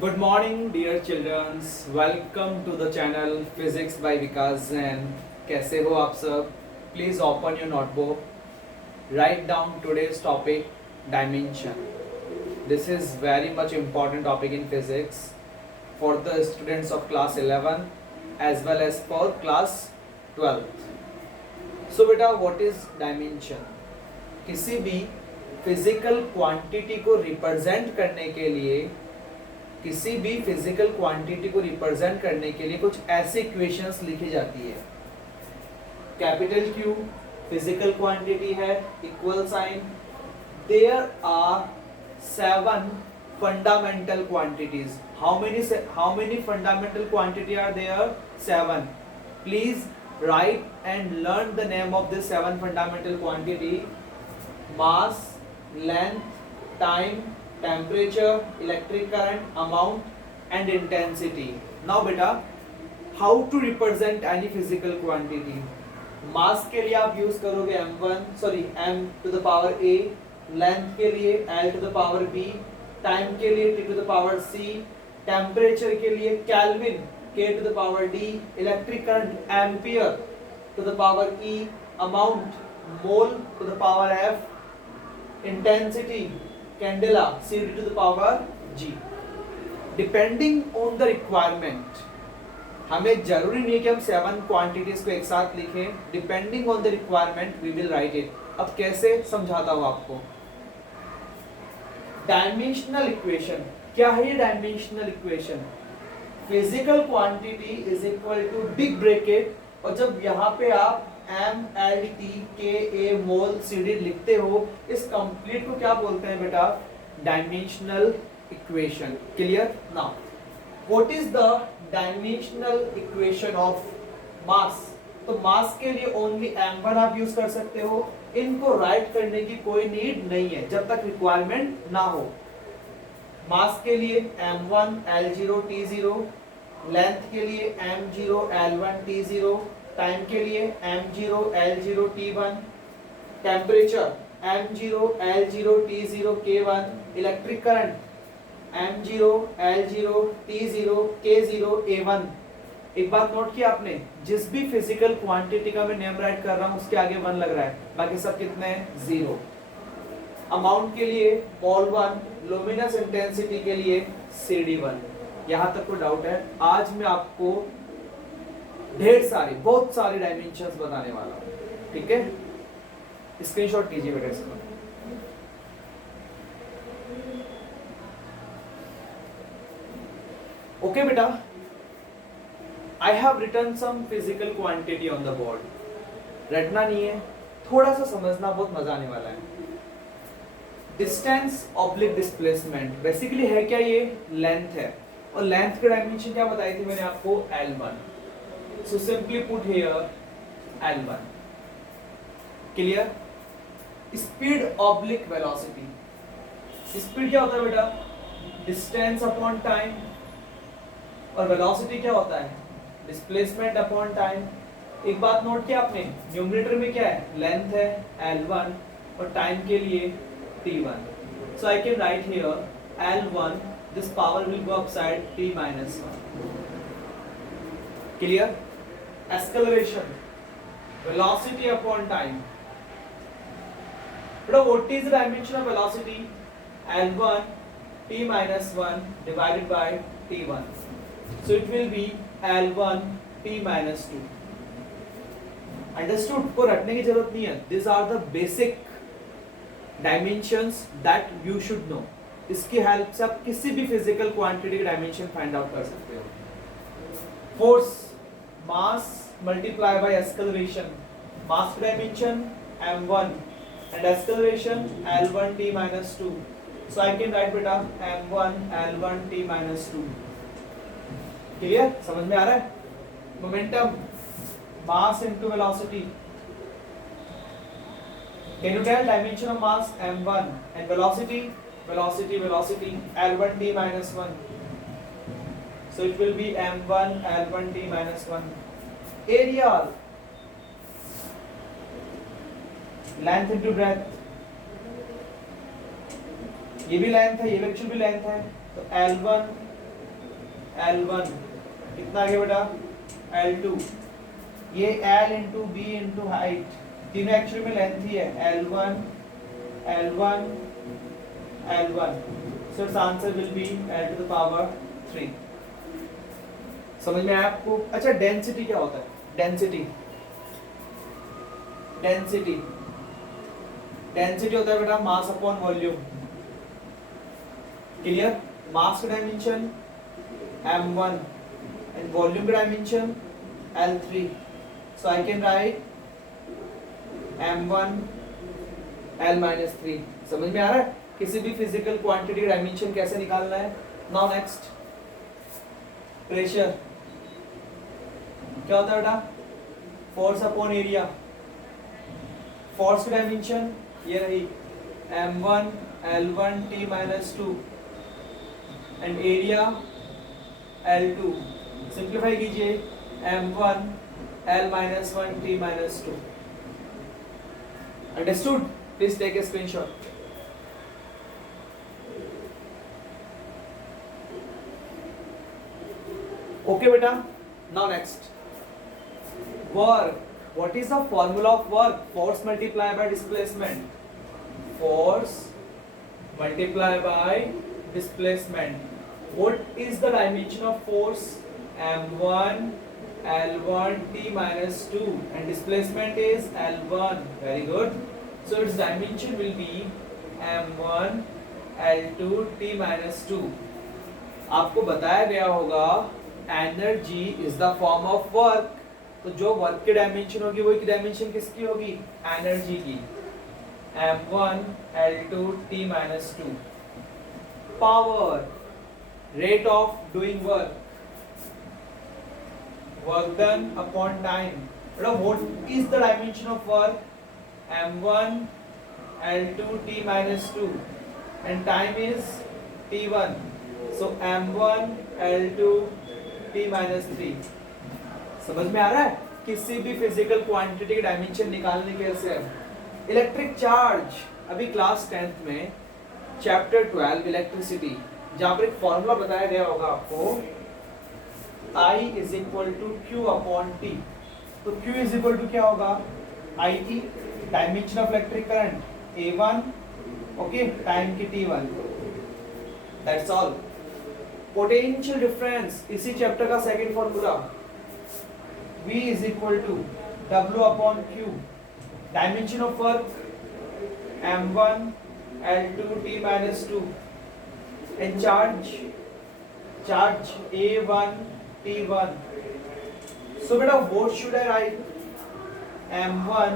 Good morning, dear children. Welcome to the channel Physics by Vikas Jain. कैसे हो आप सब? Please open your notebook. Write down today's topic, dimension. This is very much important topic in physics for the students of class 11 as well as for class 12th. So बेटा, what is dimension? किसी भी physical quantity को represent करने के लिए किसी भी physical quantity को रिप्रेजेंट करने के लिए कुछ ऐसी इक्वेशंस लिखी जाती है। कैपिटल क्यू फिजिकल क्वांटिटी है, equal sign, there are 7 fundamental quantities. How many fundamental quantity are there? 7। Please write and learn the name of this 7 fundamental quantity: mass, length, time, temperature, electric current, amount and intensity. Now beta, how to represent any physical quantity? mass के लिए आप use करोगे m to the power a, length के लिए l to the power b, time के लिए t to the power c, temperature के लिए Kelvin k to the power d, electric current ampere to the power e, amount mole to the power f, intensity candela cd to the power g. Depending on the requirement, हमें जरूरी नहीं है कि हम 7 quantities को एक साथ लिखें. Depending on the requirement we will write it. अब कैसे समझाता हूं आपको. डायमेंशनल इक्वेशन क्या है? ये dimensional equation physical quantity is equal to big bracket, और जब यहाँ पे आप एम एल टी के ए मोल सी डी लिखते हो, इस कंप्लीट को क्या बोलते हैं बेटा? Dimensional equation. Clear? Now what is the dimensional equation of mass? तो मास के लिए ओनली m1 आप यूज कर सकते हो. इनको राइट करने की कोई नीड नहीं है जब तक रिक्वायरमेंट ना हो. मास के लिए m1 l0 t0, लेंथ के लिए m0 l1 t0, टाइम के लिए m0 l0 t1, temperature m0 l0 t0 k1, electric current m0 l0 t0 k0 a1. एक बात नोट की आपने, जिस भी फिजिकल क्वांटिटी का मैं नेम राइट कर रहा हूं उसके आगे 1 लग रहा है, बाकी सब कितने हैं? 0. अमाउंट के लिए मोल 1, लुमिनस इंटेंसिटी के लिए CD1. यहां तक कोई डाउट है? आज मैं आपको बहुत सारी डायमेंशंस बताने वाला हूं. ठीक है, स्क्रीनशॉट कीजिए बेटा इसको. ओके बेटा, I have written some physical quantity on the board. रटना नहीं है, थोड़ा सा समझना, बहुत मजा आने वाला है. डिस्टेंस ऑब्लिक डिस्प्लेसमेंट बेसिकली है क्या? ये लेंथ है, और लेंथ की डायमेंशन क्या बताई थी मैंने आपको? L1. So simply put here L1. Clear? Speed oblique velocity. Speed क्या होता है बेटा? डिस्टेंस अपॉन टाइम, और वेलोसिटी क्या होता है? Displacement upon time. एक बात नोट किया आपने, न्यूमरेटर में क्या है? लेंथ है L1, और टाइम के लिए t1. So I can write here L1, this power will go upside t minus 1. Clear? Acceleration, velocity upon time. But what is the dimension of velocity? L1 t minus 1 divided by t1. So it will be L1 t minus 2. Understood? को रटने की जरूरत नहीं है. These are the basic dimensions that you should know. इसकी help से आप किसी भी फिजिकल क्वांटिटी की डायमेंशन फाइंड आउट कर सकते हो. Force, mass multiply by acceleration. Mass dimension m1 and acceleration l1 t minus 2. So I can write बेटा m1 l1 t minus 2. Clear? समझ में आ रहा है? Momentum, mass into velocity. Can you tell dimension of mass? m1 and velocity l1 t minus 1. So it will be m1 l1 t minus 1. Area, length into breadth. ये भी length है, ये भी actual भी लेंथ है. तो L1 L1 कितना आ गया बेटा L2, ये L into B into height, तीनों एक्चुअली में लेंथ ही है, L1 L1 L1, so its answer will be L to the power 3. समझ में आया आपको? अच्छा डेंसिटी क्या होता है? डेंसिटी होता है बेटा मास अपॉन वॉल्यूम। क्लियर? मास का डायमेंशन m1 एंड वॉल्यूम का dimension L3, so I can write m1 L-3। समझ में आ रहा है किसी भी फिजिकल क्वांटिटी का डायमेंशन कैसे निकालना है? नाउ नेक्स्ट, प्रेशर क्या होता है बेटा? Force upon area. फोर्स की डायमेंशन ये रही m1 L1 T-2 and area L2, simplify कीजिए m1 L-1 T-2। Understood? Please take a screenshot. Okay बेटा, now next, work. What is the formula of work? Force multiply by displacement, force multiply by displacement. What is the dimension of force? m1 L1 T-2 and displacement is L1. Very good. So its dimension will be m1 L2 T-2। आपको बताया गया होगा energy is the form of work, तो जो work की dimension होगी वो की डायमेंशन किसकी होगी? एनर्जी की, m1 L2 T-2। Power, rate of doing work, work done upon time. What is the dimension of work? m1 L2 T-2 and time is t1, so m1 L2 T-3। समझ में आ रहा है? किसी भी physical quantity की dimension निकालने कैसे है? इलेक्ट्रिक चार्ज, अभी क्लास 10th में चैप्टर 12 इलेक्ट्रिसिटी, जहां पर एक फॉर्मूला बताया गया होगा आपको, I is equal to Q upon T। तो Q is equal to क्या होगा? IT, dimension of electric current A1, okay, time की T1, that's all. Potential difference, इसी चैप्टर का second formula, V is equal to W upon Q, dimension of work m1 L2 T-2 and charge A1 T1। So beta, what should I write? m1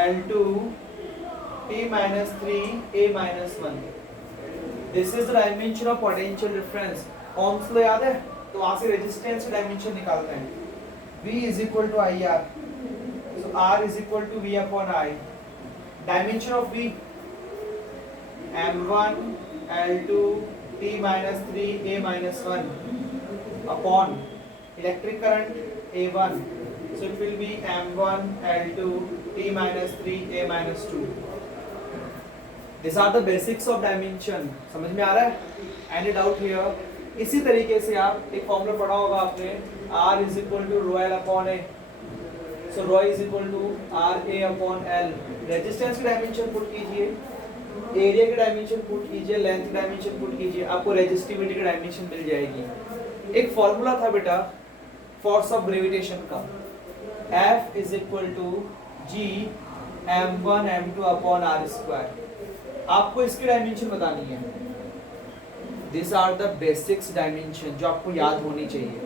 L2 T-3 A-1। This is the dimension of potential difference। ohms लो याद है? तो वहां से resistance dimension निकालते हैं। V is equal to IR, so R is equal to V upon I। Dimension of V m1 L2 T-3 A-1 upon electric current A1, so it will be m1 L2 T-3 A-2। These are the basics of dimension। समझ में आ रहा है? Any doubt here? इसी तरीके से आप एक formula पढ़ा होगा आपने, R is equal to rho L upon A, so rho is equal to RA upon L। Resistance की डायमेंशन पुट कीजिए, एरिया की डायमेंशन पुट कीजिए, लेंथ की डायमेंशन पुट कीजिए, आपको रेजिस्टिविटी की डायमेंशन मिल जाएगी। एक फॉर्मूला था बेटा फोर्स ऑफ ग्रेविटेशन का, F is equal to G m1 m2 upon R square. आपको इसकी डायमेंशन बतानी है। This are the basics dimension जो आपको याद होनी चाहिए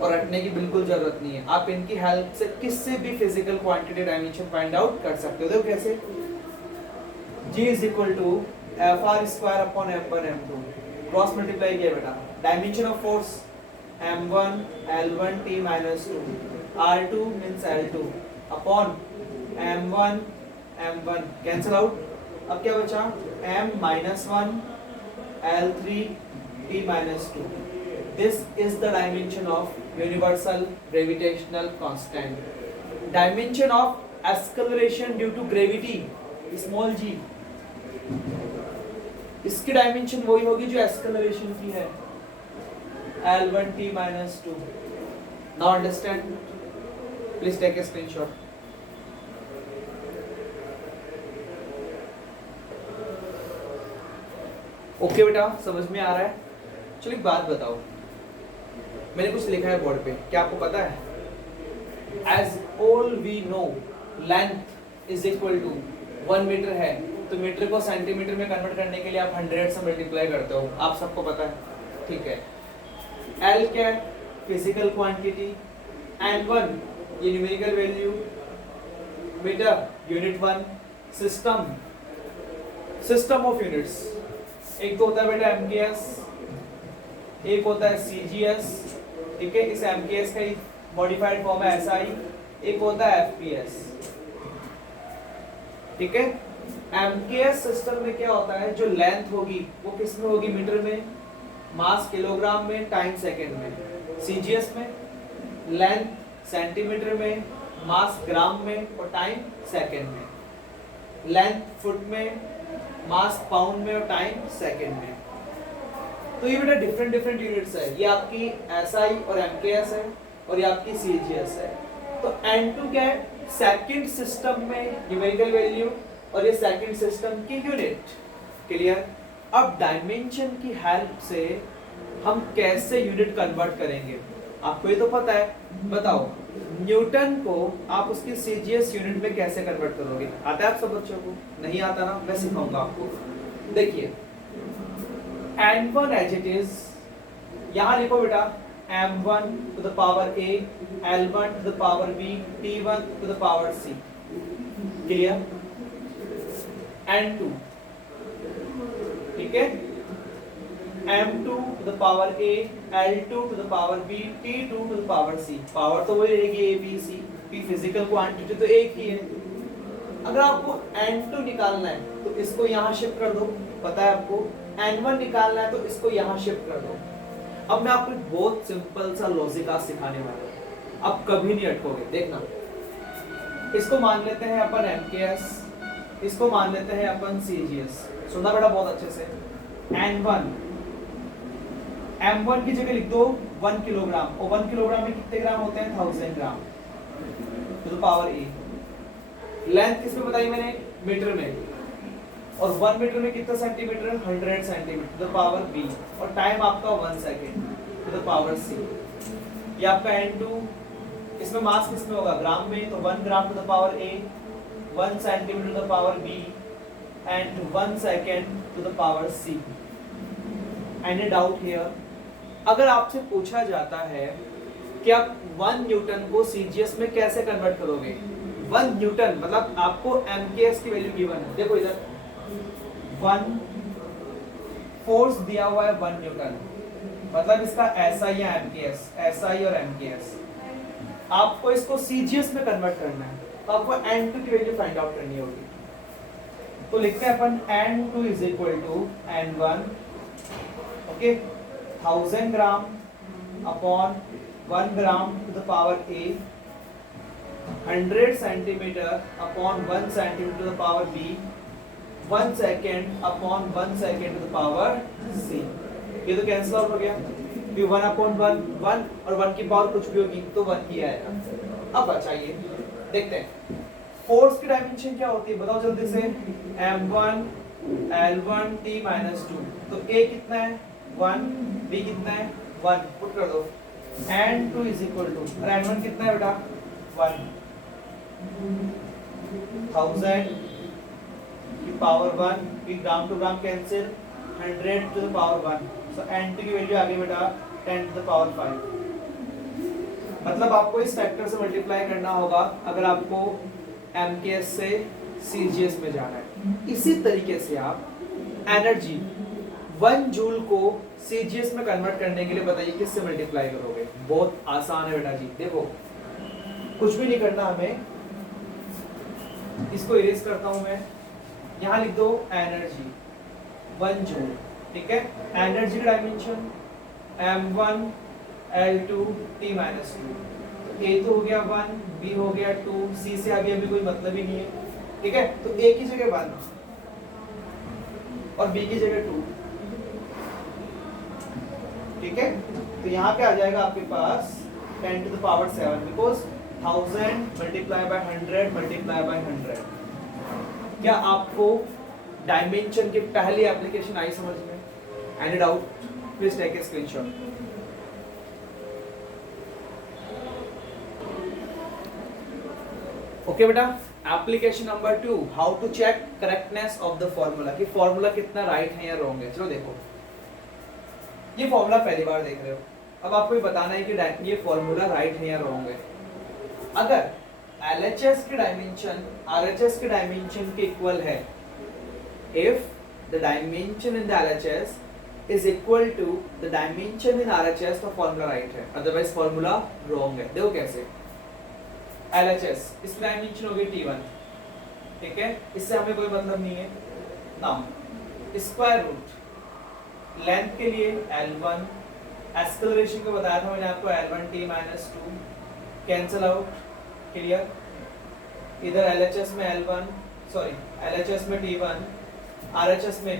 और रटने की बिल्कुल जरूरत नहीं है। आप इनकी हेल्प से किसी भी physical quantity dimension find out कर सकते हो। देखो कैसे, G is equal to F R square upon m1 m2, cross multiply किया बेटा, dimension of force m1 L1 T-2, R2 means L2 upon m1 m1, cancel out. अब क्या बचा? m-1 L3 T-2। This is the dimension of universal gravitational constant. Dimension of acceleration due to gravity small g, इसकी dimension वही होगी जो acceleration की है। L1T minus 2. Now understand? Please take a screenshot. Okay बेटा, समझ में आ रहा है? चलो एक बात बताओ, मैंने कुछ लिखा है बोर्ड पे, क्या आपको पता है? As all we know length is equal to 1 metre है, तो मीटर को सेंटीमीटर में कन्वर्ट करने के लिए आप 100 से मल्टीप्लाई करते हो, आप सबको पता है, ठीक है। एल क्या है? फिजिकल क्वांटिटी, N1 ये numerical value, metre unit 1, system of units, एक तो होता है बेटा MKS, एक होता है CGS, ठीक है, इस MKS का मॉडिफाइड फॉर्म है SI, एक होता है FPS, ठीक है। MKS सिस्टम में क्या होता है, जो लेंथ होगी वो किस में होगी? मीटर में, मास किलोग्राम में, टाइम सेकंड में। CGS में लेंथ सेंटीमीटर में, मास ग्राम में और टाइम सेकंड में। लेंथ फुट में, मास पाउंड में और टाइम सेकंड में। तो ये बेटा डिफरेंट यूनिट्स है, ये आपकी SI और MKS है और ये आपकी CGS है। तो N2 क्या है? सेकंड सिस्टम में न्यूमेरिकल वैल्यू और ये सेकंड सिस्टम की यूनिट। क्लियर? अब डायमेंशन की हेल्प से हम कैसे यूनिट कन्वर्ट करेंगे, आपको ये तो पता है। बताओ, न्यूटन को आप उसकी CGS यूनिट में कैसे कन्वर्ट करोगे? आता है आप सब बच्चों को? नहीं आता ना, मैं सिखाऊंगा आपको। देखिए, N1 एज इट इज, यहां लिखो बेटा M1 to the power A, L1 to the power B, T1 to the power C। Clear? N2, ठीक है, M2 to the power A, L2 to the power B, T2 to the power C। Power तो वही रहेगी A, B, C, P physical quantity तो एक ही है। अगर आपको N2 निकालना है तो इसको यहाँ शिफ्ट कर दो, पता है आपको। N1 निकालना है तो इसको यहाँ शिफ्ट कर दो। अब मैं आपको बहुत सिंपल सा लॉजिक आज सिखाने वाला हूँ, अब कभी नहीं अटकोगे, देखना। इसको मान लेते हैं अपन MKS, इसको मान लेते हैं अपन CGS। सुना बेटा बहुत अच्छे से। N1, M1 की जगह लिख दो 1 किलोग्राम, और 1 किलोग्राम में कितने ग्राम होते हैं? 1000 gram to the power A। Length किसमें बताई मैंने? मीटर में, और 1 मीटर में कितना centimetre? 100 centimetre to the power B, और टाइम आपका 1 second to the power C। ये आपका N2, इसमें मास किसमें होगा? ग्राम में, तो 1 gram to the power A, 1 centimetre to the power B and 1 second to the power C। Any doubt here? अगर आपसे पूछा जाता है कि आप 1 न्यूटन को CGS में कैसे कन्वर्ट करोगे? 1 न्यूटन मतलब आपको MKS की वैल्यू गिवन है, देखो इधर 1 फोर्स दिया हुआ है 1 न्यूटन, मतलब इसका SI या MKS, SI और MKS। आपको इसको CGS में कन्वर्ट करना है, तो आपको N2 की वैल्यू फाइंड आउट करनी होगी। तो लिखते हैं अपन N2 is equal to N1, okay, 1000 gram upon 1 gram to the power A, 100 centimetre upon 1 centimetre to the power B, 1 second upon 1 second to the power C। ये तो cancel out हो गया, 1 अपॉन 1 1, और 1 की पावर कुछ भी होगी तो 1 ही आएगा। अब बचाइए, देखते हैं फोर्स की डायमेंशन क्या होती है, बताओ जल्दी से। M1 L1 T minus 2, तो A कितना है? 1, B कितना है? 1, पुट कर दो। N2 इज इक्वल टू, और N1 कितना है बेटा? 1, 1000 की पावर 1, फिर gram to gram cancel, 100 to the power 1, so N2 की वैल्यू आ गई बेटा 10 टू द पावर 5। मतलब आपको इस फैक्टर से मल्टीप्लाई करना होगा अगर आपको MKS से CGS में जाना है। इसी तरीके से आप एनर्जी 1 जूल को CGS में कन्वर्ट करने के लिए बताइए किससे मल्टीप्लाई करोगे? बहुत आसान है बेटा जी, देखो कुछ भी नहीं करना हमें, इसको इरेज करता हूं मैं, यहां लिख दो एनर्जी 1 जूल, ठीक है। एनर्जी का dimension M1 L2 T minus 2, A तो हो गया 1, B हो गया 2, C से अभी कोई मतलब ही नहीं है, ठीक है। तो A की जगह 1 और B की जगह 2, ठीक है। तो यहाँ पे आ जाएगा आपके पास 10 to the power 7 because 1000 multiply by 100 multiply by 100। क्या आपको डायमेंशन की पहली एप्लीकेशन आई समझ में? Any doubt? Please take a screenshot. Okay बेटा, application number 2, how to check correctness of the formula, कि फॉर्मूला कितना राइट है या रॉन्ग है। चलो देखो, ये फॉर्मूला पहली बार देख रहे हो, अब आपको ये बताना है कि ये फॉर्मूला राइट है या रॉन्ग है। अगर LHS की डायमेंशन RHS की डायमेंशन के इक्वल है, if the dimension in the LHS is equal to the dimension in RHS, तो फॉर्मूला राइट है, अदरवाइज फॉर्मूला रॉन्ग है। देखो कैसे, LHS इसकी डायमेंशन होगी T1, ठीक है, इससे हमें कोई मतलब नहीं है ना। स्क्वायर रूट लेंथ के लिए L1, एक्सेलरेशन को बताया था मैंने आपको L1t-2, कैंसल आउट, क्लियर। इधर LHS में LHS में T1, RHS में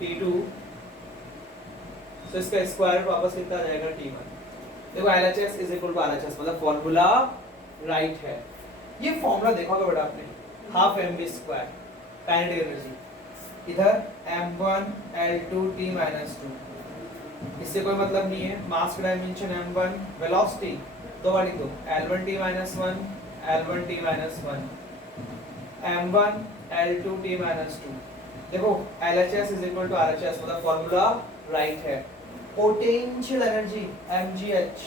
T2, तो इसका स्क्वायर वापस कितना आ जाएगा T1। देखो LHS is equal to RHS, मतलब फॉर्मूला राइट है। ये फॉर्मूला देखा होगा बेटा आपने, हाफ mv² काइनेटिक एनर्जी, इधर m1 L2t-2, इससे कोई मतलब नहीं है। मास का dimension m1, velocity 2 L1t-1 L1t-1, m1 L2t-2। देखो LHS is equal to RHS, मतलब फॉर्मूला राइट है। Potential energy mgh,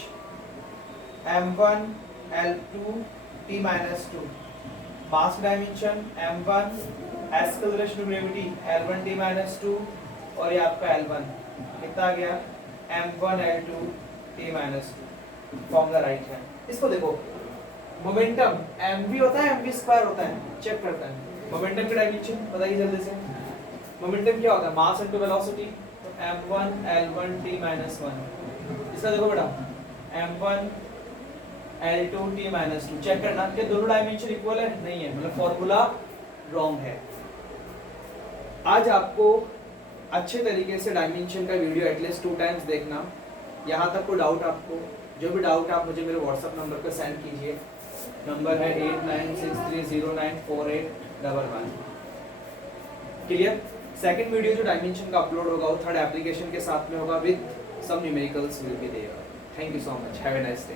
m1 L2t-2, mass dimension m1, acceleration of gravity L1t-2, और ये आपका L1 कितना आ गया m1 L2t-2, फॉर्मूला राइट है। इसको देखो, मोमेंटम mv होता है mv² होता है, चेक करते हैं। मोमेंटम की डायमेंशन बताइए जल्दी से, मोमेंटम क्या होता है? Mass into velocity, m1 L1t-1, इसका देखो बेटा m1 L2t-2, चेक करना कि दोनों डायमेंशन इक्वल है, नहीं है, मतलब फॉर्मूला रॉन्ग है। आज आपको अच्छे तरीके से डायमेंशन का वीडियो एटलीस्ट 2 टाइम्स देखना। यहाँ तक को डाउट, आपको जो भी डाउट है आप मुझे मेरे व्हाट्सएप नंबर पर सेंड कीजिए, नंबर है 8963094811। क्लियर। सेकंड वीडियो जो डायमेंशन का अपलोड होगा वो थर्ड एप्लीकेशन के साथ में होगा, with some numericals will be there. Thank you so much, have a nice day.